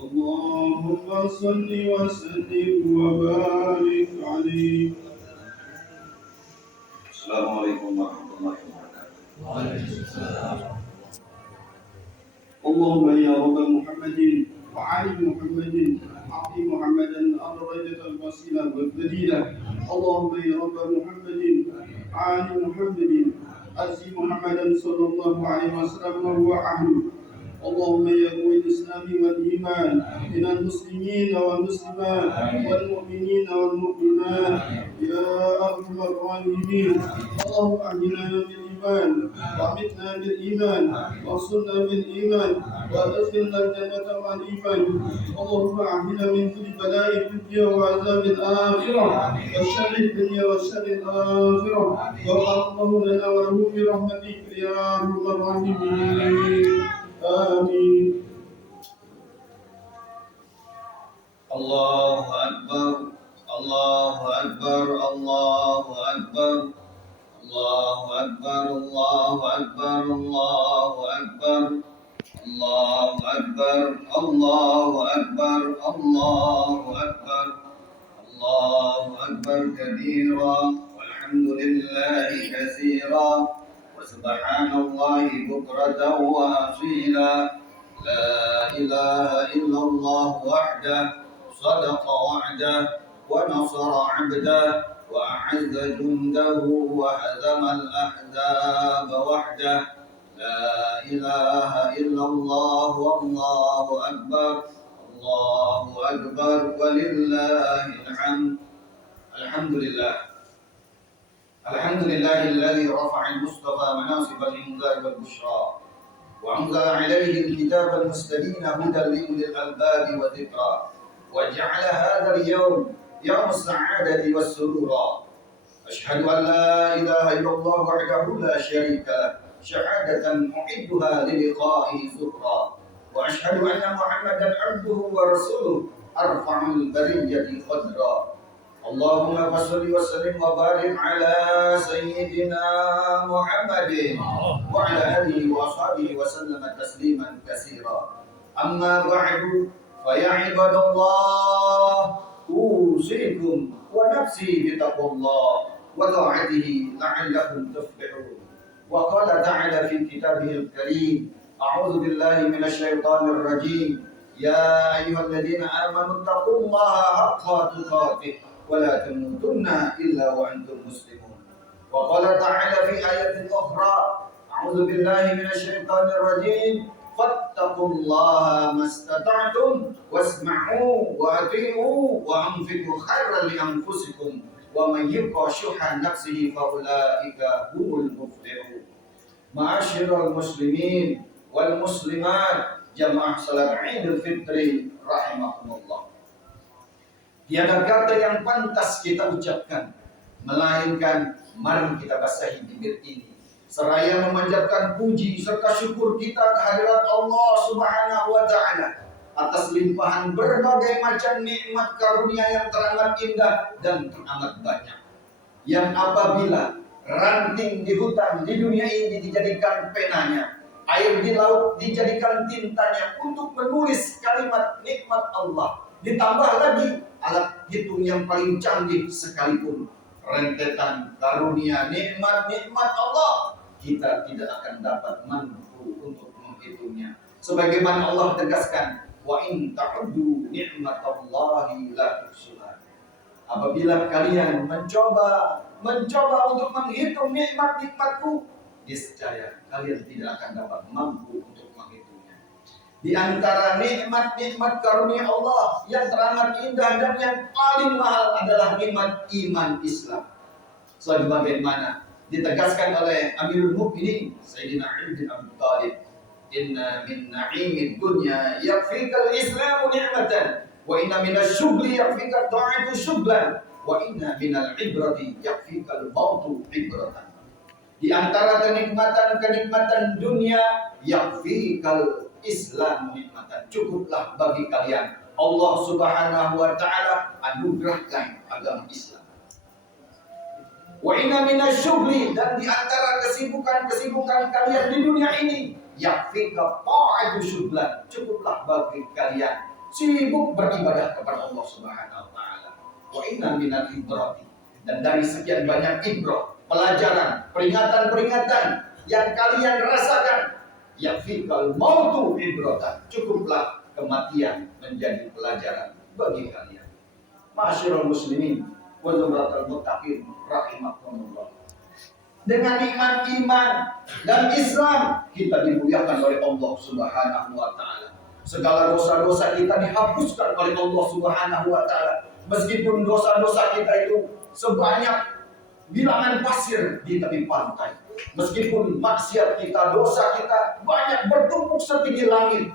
اللهم صل وسلم وبارك عليه. السلام عليكم ورحمة الله وبركاته. اللهم يا رب محمد وعلي محمد أعطي محمدا الدرجة الوسيلة والفضيلة. اللهم يا رب محمد وعلي محمد أزي محمدا صلى الله عليه وسلم وهو أهله. اللهم يا قوي الإسلام والإيمان من المسلمين والمسلمات والمؤمنين والمؤمنات يا أرحم الراحمين. اللهم أهدنا بالإيمان وأمتنا بالإيمان وصلنا بالإيمان وأدخلنا الجنة مع الإيمان. اللهم أهدنا من كل بلاء الدنيا وعذاب الآخرة وشر الدنيا وشر الآخرة وغفر الله لنا وله برحمتك يا أرحم الراحمين. آمين. الله أكبر الله أكبر الله أكبر الله أكبر الله أكبر الله أكبر الله أكبر الله أكبر الله أكبر الله أكبر كبيرا والحمد لله كثيرا وسبحان الله بكرة وأصيلا. لا إله إلا الله وحده صدق وعده ونصر عبده وأعز جنده وهزم الأحزاب وحده. لا إله إلا الله والله أكبر الله أكبر ولله الحمد. الحمد لله الحمد لله الذي رفع المصطفى مناصب الإنذار والبشرى وأنزل عليه الكتاب المستبين هدى لأولي الألباب وذكرى وجعل هذا اليوم يوم السعادة والسرور. أشهد أن لا إله إلا الله وحده لا شريك له شهادة أعدها للقائه زهرا. وأشهد أن محمدا عبده ورسوله أرفع البرية قدرا. اللهم صل وسلم وبارك على سيدنا محمد وعلى آله وأصحابه وسلم تسليما كثيرا. أما بعد فيا عباد الله أوصيكم ونفسي بتقوى الله وطاعته لعلكم تفلحون. وقال تعالى في كتابه الكريم أعوذ بالله من الشيطان الرجيم يا أيها الذين آمنوا اتقوا الله حق تقاته ولا تموتن إلا وأنتم مسلمون. وقال تعالى في آية أخرى أعوذ بالله من الشيطان الرجيم فاتقوا الله ما استطعتم واسمعوا وأطيعوا وأنفقوا خيرا لأنفسكم ومن يوق شح نفسه فأولئك هم المفلحون. معاشر المسلمين والمسلمات jamaah salat Idul Fitri rahimakumullah. Tiada kata yang pantas kita ucapkan melainkan mari kita basahi bibir ini seraya memanjatkan puji serta syukur kita kehadirat Allah Subhanahu wa taala atas limpahan berbagai macam nikmat karunia yang teramat indah dan teramat banyak, yang apabila ranting di hutan di dunia ini dijadikan penanya, air di laut dijadikan tintanya untuk menulis kalimat nikmat Allah, ditambah lagi alat hitung yang paling canggih sekalipun rentetan karunia nikmat-nikmat Allah, kita tidak akan dapat mampu untuk menghitungnya. Sebagaimana Allah tegaskan, wa in ta'uddu ni'matallahi la tuhsuha. Apabila kalian mencoba untuk menghitung nikmat-nikmatku, niscaya kalian tidak akan dapat mampu untuk menghitungnya. Di antara nikmat-nikmat karunia Allah yang teramat indah dan yang paling mahal adalah nikmat iman Islam. Sebagaimana ditegaskan oleh Amirul Mukminin Sayyidina Ali bin Abi Thalib, inna min na'imid dunya yakfikal islamu ni'matan wa inna minasy syughli yakfika ta'atu syughlan wa inna minal ibrati yakfikal mautu ibratan. Di antara kenikmatan dunia yakfikal Islam nikmatan, cukuplah bagi kalian Allah Subhanahu wa taala anugerahkan agama Islam. Wa inna minasyughli, dan di antara kesibukan kalian di dunia ini yakfika ta'atu syughlan, cukuplah bagi kalian sibuk beribadah kepada Allah Subhanahu wa taala. Wa inna minal ibrati, dan dari sekian banyak ibrah, pelajaran, peringatan-peringatan yang kalian rasakan, yakfikal mautu ibratan, cukuplah kematian menjadi pelajaran bagi kalian. Ma'asyiral muslimin wa zumratal muttaqin rahimakumullah. Dengan nikmat iman dan Islam kita dimuliakan oleh Allah Subhanahu wa taala. Segala dosa-dosa kita dihapuskan oleh Allah Subhanahu wa taala. Meskipun dosa-dosa kita itu sebanyak bilangan pasir di tepi pantai. Meskipun maksiat kita, dosa kita banyak bertumpuk setinggi langit.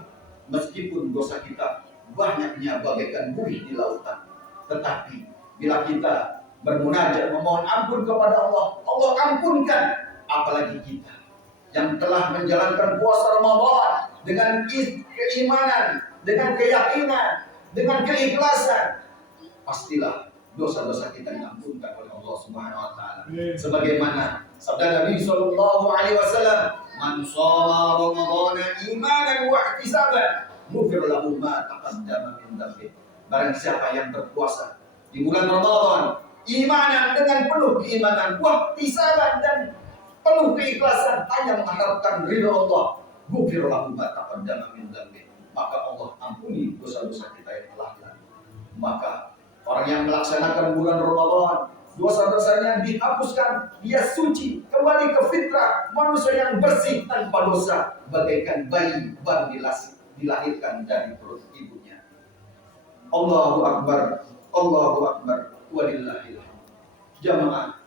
Meskipun dosa kita banyaknya bagaikan buih di lautan. Tetapi bila kita bermunajat memohon ampun kepada Allah, Allah ampunkan. Apalagi kita yang telah menjalankan puasa Ramadan dengan keimanan, dengan keyakinan, dengan keikhlasan, pastilah dosa-dosa kita diampunkan oleh Allah Subhanahu wa taala. Sebagaimana sabda Nabi sallallahu alaihi wasallam, "Man shoma Ramadhana imanan wa ihtisaban, ghufira lahu ma taqaddama min dhanbi." Barang siapa yang berpuasa di bulan Ramadan imanan, dengan penuh keimanan, ihtisaban, dan penuh keikhlasan, hanya mengharapkan ridha Allah, ghufira lahu ma taqaddama min dhanbi, maka Allah ampuni dosa-dosa kita yang telah lalu. Maka orang yang melaksanakan bulan Ramadan, dosa-dosanya dihapuskan, dia suci, kembali ke fitrah, manusia yang bersih tanpa dosa, bagaikan bayi baru dilahirkan dari perut ibunya. Allahu Akbar, Allahu Akbar, walillahil hamd. Jamaah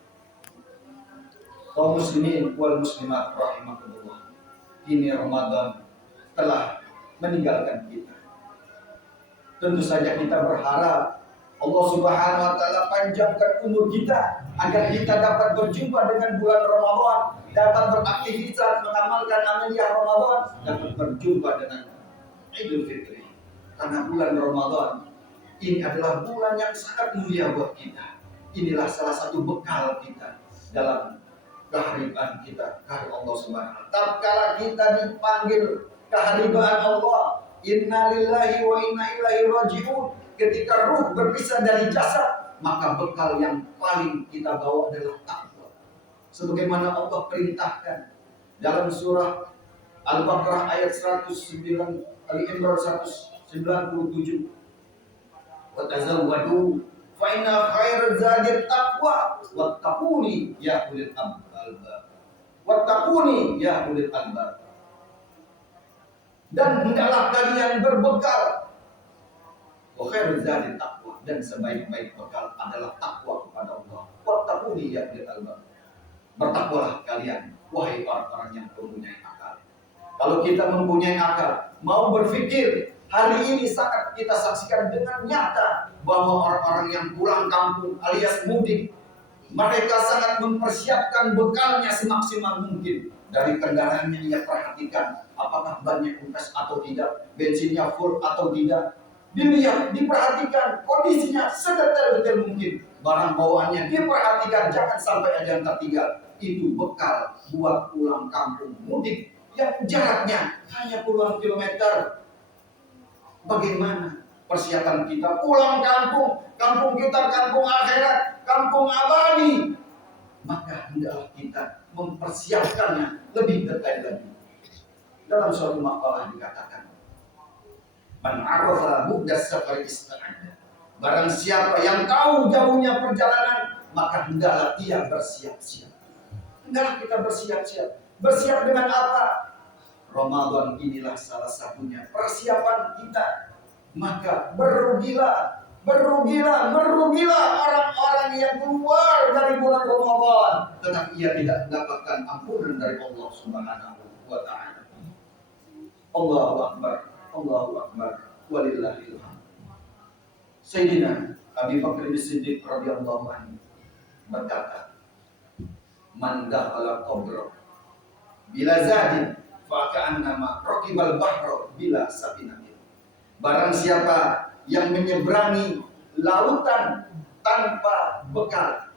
kaum muslimin wal muslimat rahimakumullah, ini Ramadan telah meninggalkan kita. Tentu saja kita berharap Allah Subhanahu wa taala panjangkan umur kita agar kita dapat berjumpa dengan bulan Ramadan, dapat beraktivitas mengamalkan amaliyah Ramadan, dapat berjumpa dengan Idul Fitri. Karena bulan Ramadan ini adalah bulan yang sangat mulia buat kita. Inilah salah satu bekal kita dalam keharibaan kita karena Allah Subhanahu wa taala. Tatkala kita dipanggil keharibaan Allah, inna lillahi wa inna ilaihi raji'un, ketika ruh berpisah dari jasad, maka bekal yang paling kita bawa adalah takwa. Sebagaimana Allah perintahkan dalam surah Al-Baqarah ayat 109, Al-Imran 197. Wa tazawwadu fa inna khairaz zadi taqwa wattaquni ya ulil albab. Wattaquni ya ulil albab. Dan hendaklah kalian berbekal. Wa khairuz zadi taqwa, dan sebaik-baik bekal adalah takwa kepada Allah. Wattaquni ya ulil albab. Bertakwalah kalian wahai orang-orang yang mempunyai akal. Kalau kita mempunyai akal, mau berpikir, hari ini sangat kita saksikan dengan nyata bahwa orang-orang yang pulang kampung alias mudik, mereka sangat mempersiapkan bekalnya semaksimal mungkin. Dari kendaraannya ia perhatikan apakah bannya kempes atau tidak, bensinnya full atau tidak. Dilihat, diperhatikan kondisinya sedetail-detail mungkin. Barang bawaannya diperhatikan, jangan sampai ada yang tertinggal. Itu bekal buat pulang kampung mudik yang jaraknya hanya puluhan kilometer. Bagaimana persiapan kita pulang kampung? Kampung kita kampung akhirat, kampung abadi. Maka hendaklah kita mempersiapkannya lebih detail lagi. Dalam suatu makalah dikatakan, man arafa muddas safar ista'adda. Barang siapa yang tahu jauhnya perjalanan, maka hendaklah dia bersiap-siap. Hendaklah kita bersiap-siap. Bersiap dengan apa? Ramadan inilah salah satunya persiapan kita. Maka merugilah orang-orang yang keluar dari bulan Ramadan, tetapi ia tidak mendapatkan ampunan dari Allah Subhanahu wa taala. Allahu Akbar, Allahu Akbar, walillahil hamd. Sayyidina Abi Bakar As-Siddiq radhiyallahu anhu berkata, man dakhala qabra bila zadin fa ka'annama raqibal bahra bila safinatin. Barang siapa yang menyeberangi lautan tanpa bekal,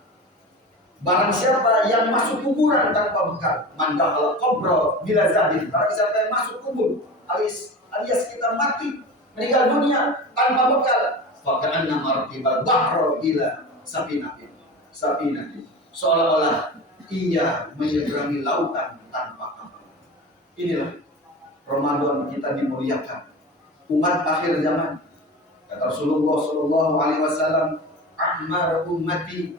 barang siapa yang masuk kuburan tanpa bekal, man dakhala qabra bila zadin, barang siapa yang masuk kubur alias kita mati meninggal dunia tanpa bekal. Faka'anna martibal bahra bila sapinatin. Seolah-olah ia menyeberangi lautan tanpa kapal. Inilah Ramadan kita dimuliakan. Umat akhir zaman. Kata Rasulullah sallallahu alaihi wasallam, "Ahmar ummati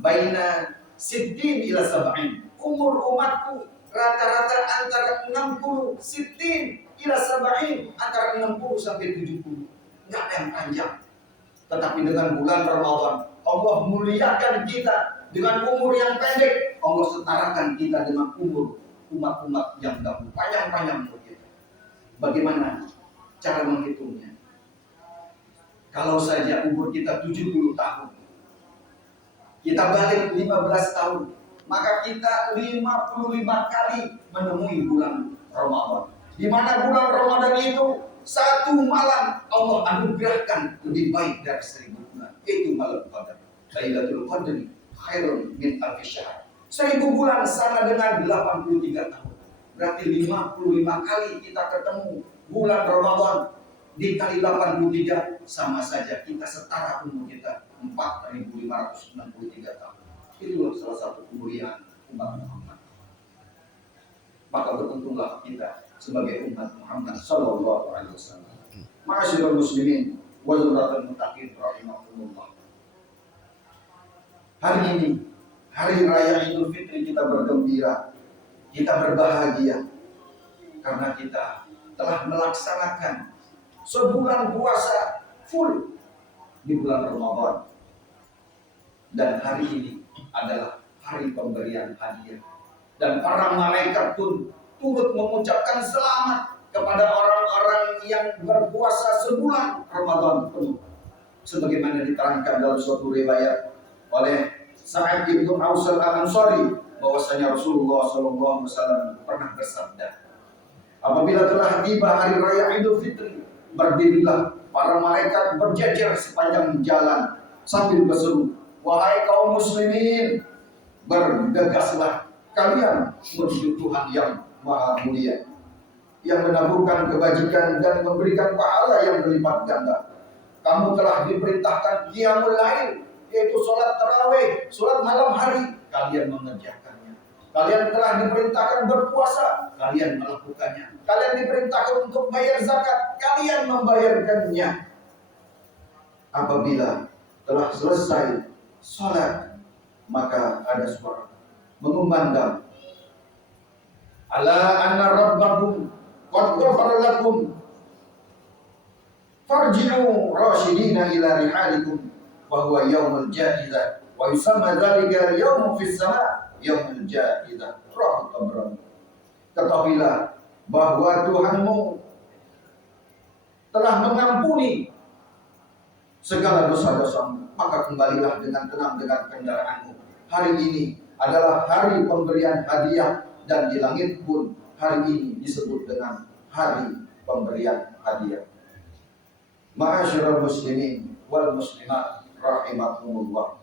baina sittin ila sab'in." Umur umatku rata-rata antara 60, sittin ila sab'in, antara 60 sampai 70. Enggak ada yang panjang. Tetapi dengan bulan Ramadan, Allah muliakan kita. Dengan umur yang pendek, Allah setarakan kita dengan umur umat-umat yang dahulu. Panjang-panjang umur kita. Bagaimana cara menghitungnya? Kalau saja umur kita 70 tahun, kita balik 15 tahun, maka kita 55 kali menemui bulan Ramadan. Di mana bulan Ramadan itu satu malam Allah anugerahkan lebih baik dari 1000 bulan. Itu malam Qadar. Lailatul Qadri khairun min alfi syahr. 1000 bulan sama dengan 83 tahun. Berarti 55 kali kita ketemu bulan Ramadan. Dikali 83 sama saja kita setara umur kita 4563 tahun. Itulah salah satu kemuliaan umat Muhammad. Maka beruntunglah kita sebagai umat Muhammad sallallahu alaihi wasallam. Ma'asyiral muslimin wa zumratul muttaqin rahimakumullah. Hari ini hari raya Idul Fitri, kita bergembira, kita berbahagia karena kita telah melaksanakan sebulan puasa full di bulan Ramadan. Dan hari ini adalah hari pemberian hadiah. Dan para malaikat pun turut mengucapkan selamat kepada orang-orang yang berpuasa sebulan Ramadan penuh. Sebagaimana diterangkan dalam suatu riwayat oleh Sa'id bin Aus al-Ansari, bahwasanya Rasulullah SAW pernah bersabda, apabila telah tiba hari raya Idul Fitri, berdirilah para malaikat berjejer sepanjang jalan sambil berseru, wahai kaum muslimin, bergegaslah kalian menuju Tuhan yang Maha Mulia, yang menaburkan kebajikan dan memberikan pahala yang berlipat ganda. Kamu telah diperintahkan qiyamul lail, yaitu sholat tarawih, sholat malam hari, kalian mengerjakannya. Kalian telah diperintahkan berpuasa, kalian melakukannya. Kalian diperintahkan untuk bayar zakat, kalian membayarkannya. Apabila telah selesai sholat, maka ada suara mengumandang, ala anna rabbakum qad ghafara lakum farji'u rasyidina ila rihalikum wa huwa yaumul jaizah wa yusamma dzalika yaumun fis sama' yaumul jaizah. Rawahu Tabrani. Ketahuilah bahwa Tuhanmu telah mengampuni segala dosa-dosamu, maka kembalilah dengan tenang dengan kendaraanmu. Hari ini adalah hari pemberian hadiah, dan di langit pun hari ini disebut dengan hari pemberian hadiah. Ma'asyiral muslimin wal muslimat rahimakumullah.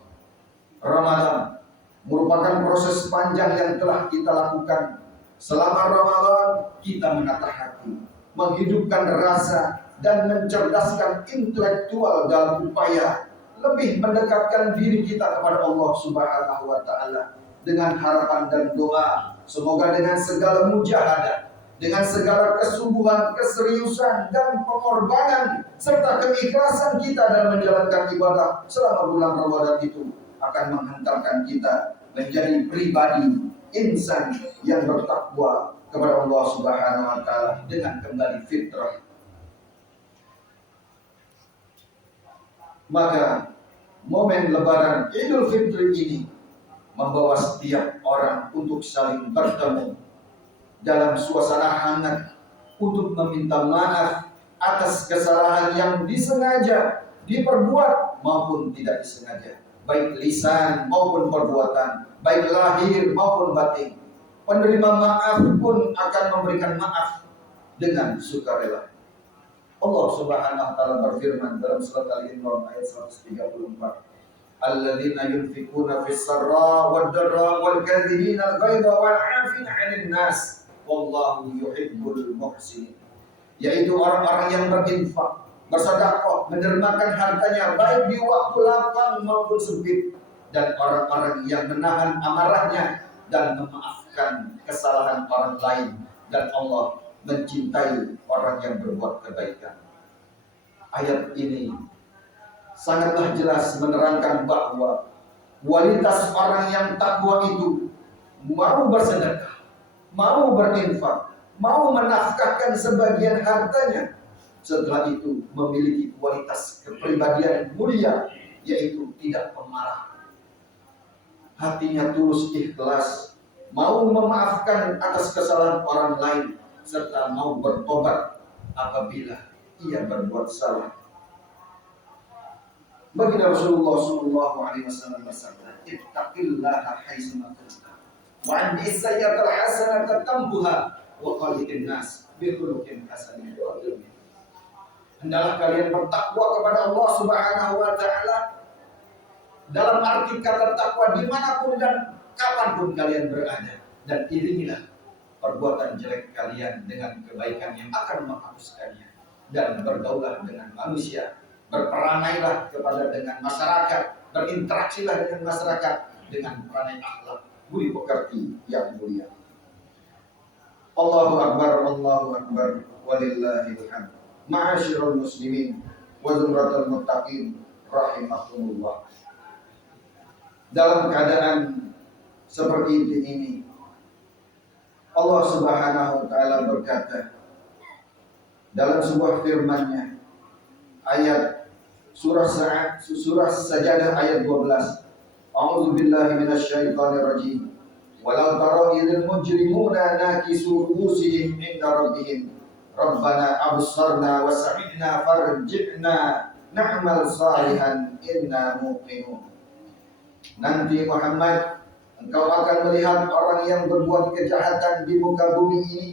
Ramadan merupakan proses panjang yang telah kita lakukan. Selama Ramadan kita menatah hati, menghidupkan rasa, dan mencerdaskan intelektual dalam upaya lebih mendekatkan diri kita kepada Allah Subhanahu wa Ta'ala, dengan harapan dan doa semoga dengan segala mujahadah, dengan segala kesungguhan, keseriusan, dan pengorbanan serta keikhlasan kita dalam menjalankan ibadah selama bulan Ramadan itu akan menghantarkan kita menjadi pribadi insan yang bertakwa kepada Allah Subhanahu wa Ta'ala dengan kembali fitrah. Maka momen lebaran Idul Fitri ini membawa setiap orang untuk saling bertemu dalam suasana hangat, untuk meminta maaf atas kesalahan yang disengaja diperbuat maupun tidak disengaja, baik lisan maupun perbuatan, baik lahir maupun batin. Penerima maaf pun akan memberikan maaf dengan sukarela. Allah Subhanahu wa Ta'ala berfirman dalam surat Al-Imran ayat 134, alladzina yunfikuna fis sarra wad dharra wal kadhibina al-ghaidha wal 'afina 'anil nas wallahu yuhibbul muhsinin. Yaitu orang-orang yang berinfak bersedekah, mendermakan hartanya baik di waktu lapang maupun sempit, dan orang-orang yang menahan amarahnya dan memaafkan kesalahan orang lain, dan Allah mencintai orang yang berbuat kebaikan. Ayat ini sangatlah jelas menerangkan bahwa kualitas orang yang takwa itu mau bersedekah, mau berinfak, mau menafkahkan sebagian hartanya. Setelah itu memiliki kualitas kepribadian mulia, yaitu tidak pemarah, hatinya tulus ikhlas, mau memaafkan atas kesalahan orang lain, serta mau bertobat apabila ia berbuat salah. Baginda Rasulullah SAW bersabda, "Ittaqillaha haitsuma kunta, wa anbi sayyi'atal hasanata tambuha, wa qaliqin nas bi khuluqin hasanin." Hendaklah kalian bertakwa kepada Allah Subhanahu wa taala. Dalam arti kata takwa dimanapun dan kapanpun kalian berada, dan iringilah perbuatan jelek kalian dengan kebaikan yang akan menghapuskannya, dan bergaulah dengan manusia, berperangailah kepada dengan masyarakat, berinteraksilah dengan masyarakat dengan perangai akhlak budi pekerti yang mulia. Allahu Akbar, Allahu Akbar, walillahil hamd. Ma'asyiral muslimin wa zumratul muttaqin rahimakumullah. Dalam keadaan seperti ini, Allah Subhanahu wa taala berkata dalam sebuah firman-Nya, ayat surah Sajadah ayat 12. A'udzu billahi minasyaitonir rajim. Walau tara idzal mujrimuna nakisu ru'usihim 'inda rabbihim Rabbana absarna wa sami'na farji'na na'mal salihan inna muqinun. Nanti Muhammad, engkau akan melihat orang yang berbuat kejahatan di muka bumi ini,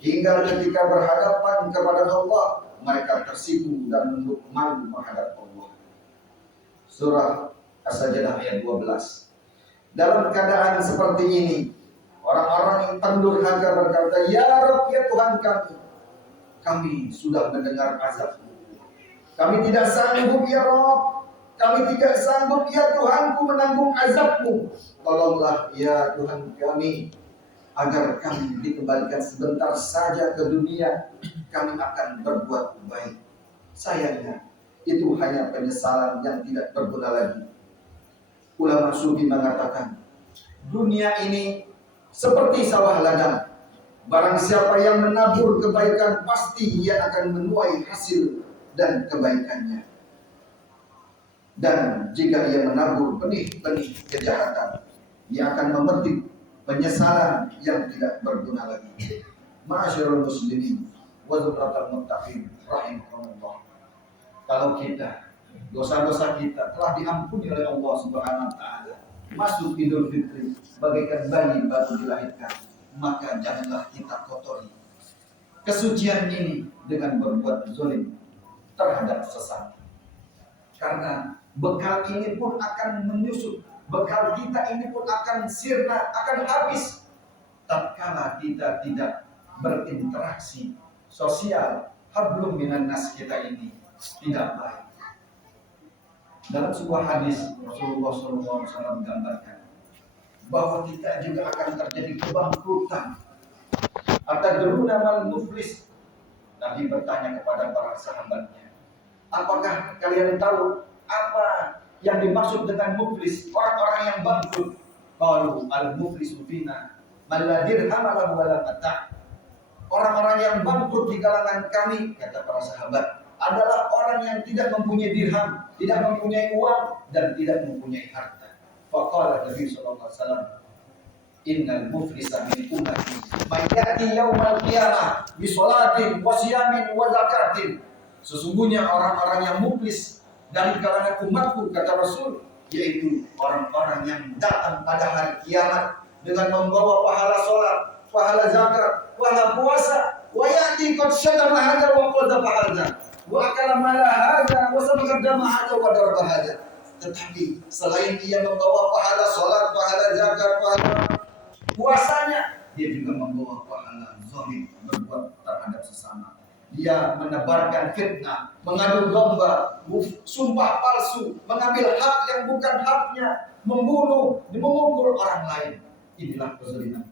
hingga ketika berhadapan kepada Allah mereka tersipu dan menunduk malu menghadap Allah. Surah As-Sajdah ayat 12. Dalam keadaan seperti ini, orang-orang yang pendurhaka berkata, "Ya Rabb, ya Tuhan kami sudah mendengar azab-Mu. Kami tidak sanggup ya Rabb. Kami tidak sanggup ya Tuhanku menanggung azab-Mu. Tolonglah ya Tuhan kami, agar kami dikembalikan sebentar saja ke dunia. Kami akan berbuat baik." Sayangnya, itu hanya penyesalan yang tidak berguna lagi. Ulama sufi mengatakan, dunia ini seperti sawah ladang. Barang siapa yang menabur kebaikan, pasti ia akan menuai hasil dan kebaikannya. Dan jika ia menabur benih-benih kejahatan, ia akan memetik penyesalan yang tidak berguna lagi. Ma'asyiral muslimin wa zumratul muttaqin rahimakumullah. Kalau kita, dosa-dosa kita telah diampuni oleh Allah Subhanahu wa taala, masuk Idul Fitri bagaikan bayi baru dilahirkan, maka janganlah kita kotori kesucian ini dengan berbuat zalim terhadap sesama. Karena bekal ini pun akan menyusut, bekal kita ini pun akan sirna, akan habis tatkala kita tidak berinteraksi sosial. Hablum minan nas kita ini tidak baik. Dalam sebuah hadis Rasulullah SAW menggambarkan bahwa kita juga akan terjadi kebangkrutan. Atadruna mal muflis? Nabi bertanya kepada para sahabatnya, apakah kalian tahu apa yang dimaksud dengan muflis? Orang-orang yang bangkrut. Qalu al-muflisu fina man la dirham lahu wa la mata'. Orang-orang yang bangkrut di kalangan kami, kata para sahabat, adalah orang yang tidak mempunyai dirham, tidak mempunyai uang, dan tidak mempunyai harta. Faqala Nabi sallallahu alaihi wasallam, innal muflisa min ummati may ya'ti yaumal qiyamah bi sholatin wa siyamin wa zakatin. Sesungguhnya orang-orang yang muflis dari kalangan umatku, kata Rasul, yaitu orang-orang yang datang pada hari kiamat dengan membawa pahala sholat, pahala zakat, pahala puasa, wa ya'ti qad syatama hadza wa qadha hadza wa akala mala hadza wa sabaqadama hadza wa daraba hadza. Tetapi selain dia membawa pahala sholat, pahala zakat, pahala puasanya, dia juga membawa pahala zalim, berbuat terhadap sesama. dia menebarkan fitnah, mengadu domba, sumpah palsu, mengambil hak yang bukan haknya, membunuh, memukul orang lain. Inilah kezaliman.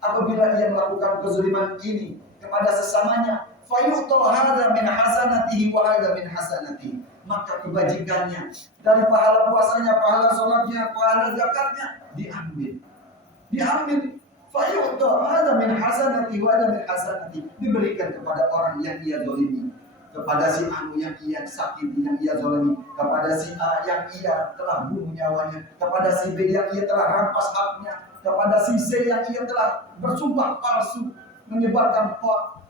Apabila ia melakukan kezaliman ini kepada sesamanya, fayu'ta hadza min hasanatihi wa hadza min hasanatihi, maka kebajikannya dari pahala puasanya, pahala sholatnya, pahala zakatnya diambil. Fayu'ta hadza min hasanatihi wa hadza min hasanatihi, diberikan kepada orang yang ia zalimi, kepada si anu yang ia sakiti, yang ia zalimi, kepada si A yang ia telah bunuh nyawanya, kepada si B yang ia telah rampas haknya, kepada si C yang ia telah bersumpah palsu, menyebarkan hoax.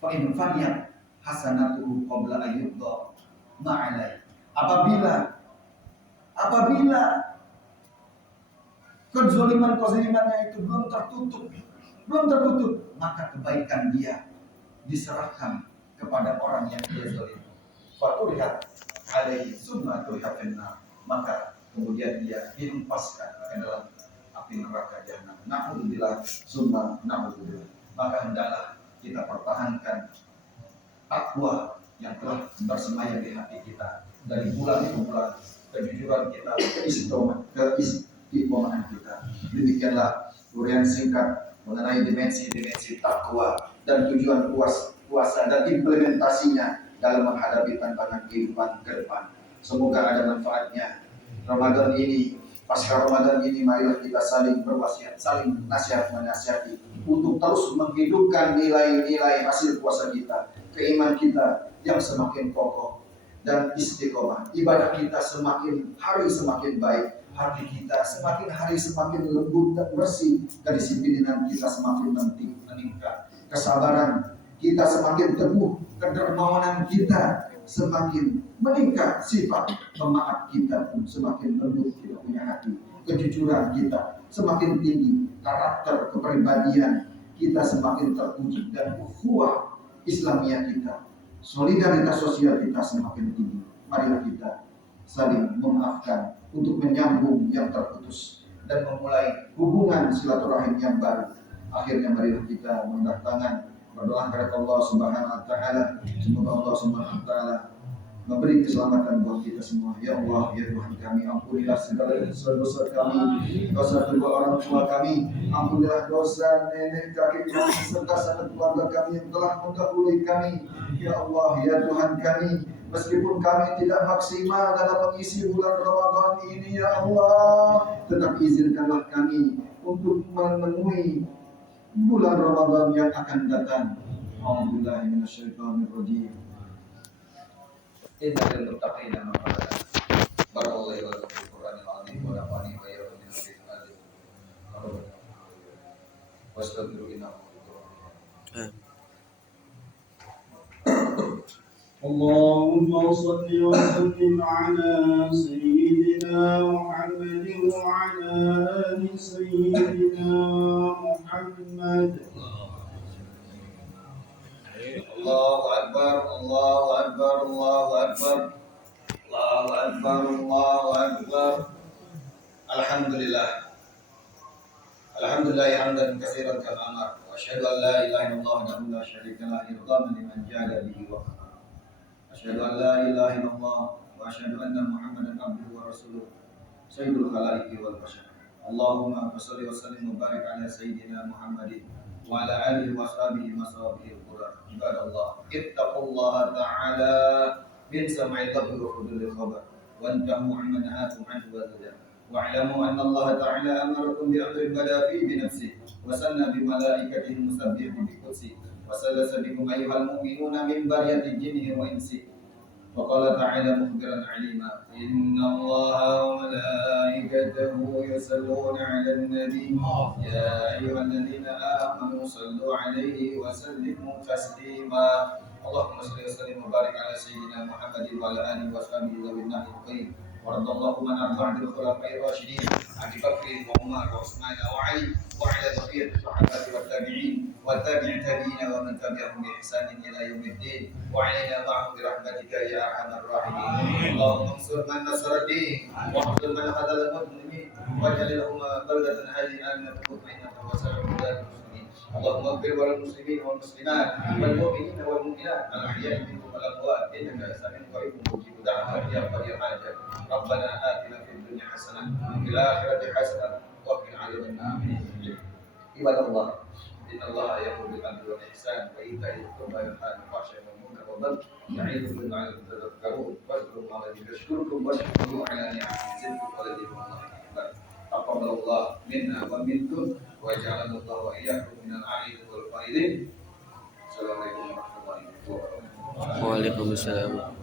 Fa in faniyat hasanatuhu qabla ayyudha ma'alai. Apabila kezalimannya itu belum tertutup, maka kebaikan dia diserahkan kepada orang yang dia zalimi. Fa turihat alaihi summa turihat finnar, maka kemudian dia dihempaskan ke dalam api neraka jahanam. Na'udzubillah summa na'udzubillah. Maka hendaklah kita pertahankan takwa yang telah bersemayam di hati kita dari bulan ke bulan, kejujuran kita, keistiqomahan kita. Demikianlah uraian singkat mengenai dimensi-dimensi takwa dan tujuan puasa dan implementasinya dalam menghadapi tantangan kehidupan ke depan. Semoga ada manfaatnya. Ramadan ini, pasca Ramadan ini, marilah kita saling berwasiat, saling menasihati untuk terus menghidupkan nilai-nilai hasil puasa kita, keiman kita yang semakin kokoh dan istiqomah, ibadah kita semakin hari semakin baik, hati kita semakin hari semakin lembut dan bersih, kedisiplinan kita semakin meningkat, kesabaran kita semakin teguh, kedermawanan kita semakin meningkat, sifat pemaaf kita pun semakin lembut, tidak punya hati, kejujuran kita semakin tinggi, karakter kepribadian kita semakin terpuji, dan ukhuwah Islamiyah kita, solidaritas sosial kita semakin tinggi. Marilah kita saling memaafkan untuk menyambung yang terputus dan memulai hubungan silaturahim yang baru. Akhirnya marilah kita mengundah tangan berdoa kepada Allah Subhanahu wa taala. Semoga Allah Subhanahu wa taala memberi keselamatan buat kita semua. Ya Allah, ya Tuhan kami, ampunilah segala dosa kami, dosa kedua orang tua kami, ampunilah dosa nenek kakek kami serta sanak keluarga kami yang telah mendahului kami. Ya Allah, ya Tuhan kami, meskipun kami tidak maksimal dalam mengisi bulan Ramadan ini, ya Allah, tetap izinkanlah kami untuk memenuhi bulan Ramadan yang akan datang. A'udzubillahi minasyaitonirrajim. Inna lil muttaqina mafazah. Barakallahu wa fil Qur'anil azim wa nafa'ani wa iyyakum min dzikri al-hakim. Wastaghfiru innahu اللهم صل وسلم على سيدنا محمد وعلى آل سيدنا محمد. Allahu Akbar, Allahu Akbar, Allahu Akbar, Allahu Akbar, Allahu Akbar. Alhamdulillah. Alhamdulillah hamdan katsiran kama amar. Wa asyhadu an la ilaha illallah wahdahu la syarika lahu irghaman liman ja'ala bihi wa asyhadu an la ilaha illallah wa asyhadu anna Muhammadan abduhu wa rasuluh sayyidul khalaiqi wal bashar. Allahumma shalli wa sallim wa barik ala sayyidina Muhammadin wa ala alihi wa sahbihi masabihil qur'an. Ibadallah, ittaqullaha ta'ala min sam'i dhabri wa hududil khabar wa antahu amma nahakum anhu wa zadah. Wa'lamu anna Allah ta'ala amarakum bi amrin bada fi bi nafsihi wa sanna bi malaikatihi musabbihin bi qudsi wa sallasa bikum ayyuhal mu'minuna min bariyati jinni wa insi. Wa qala ta'ala mukhbiran 'alima, inna Allaha wa malaikatahu yusalluna 'alan nabi ya ayyuhalladzina amanu sallu 'alaihi wa sallimu taslima. Allahumma shalli wa sallim wa barik ala sayyidina Muhammadin wa ala alihi wa sahbihi dzawin nahyi qayyim. وارض اللهم عن أربعة الخلفاء الراشدين أبي بكر وعمر وعثمان وعلي وعلى بقية الصحابة والتابعين والتابع التابعين ومن تبعهم بإحسان إلى يوم الدين وعلينا معهم برحمتك يا أرحم الراحمين. اللهم انصر من نصر الدين واخذل من خذل المسلمين واجعل لهما بلدة هادئة آمنة مطمئنة وسائر بلاد المسلمين. اللهم اغفر للمسلمين والمسلمات والمؤمنين والمؤمنات الاحياء منهم والاموات انك سميع قريب مجيب دعوات يا قاضي الحاجات. ربنا اتنا في الدنيا حسنه وفي الاخره حسنه وقنا عذاب النار. عباد الله ان الله يامر بالعدل والاحسان وايتاء ذي القربى وينهى عن الفحشاء والمنكر والبغي يعظكم لعلكم تذكرون واذكروا الله الذي يشكركم واشكروه على نعمه يزدكم ولذكر الله اكبر. تقبل الله منا ومنكم وجعلنا الله واياكم من العائد والقائدين. السلام عليكم ورحمه الله وبركاته. Waalaikumsalam.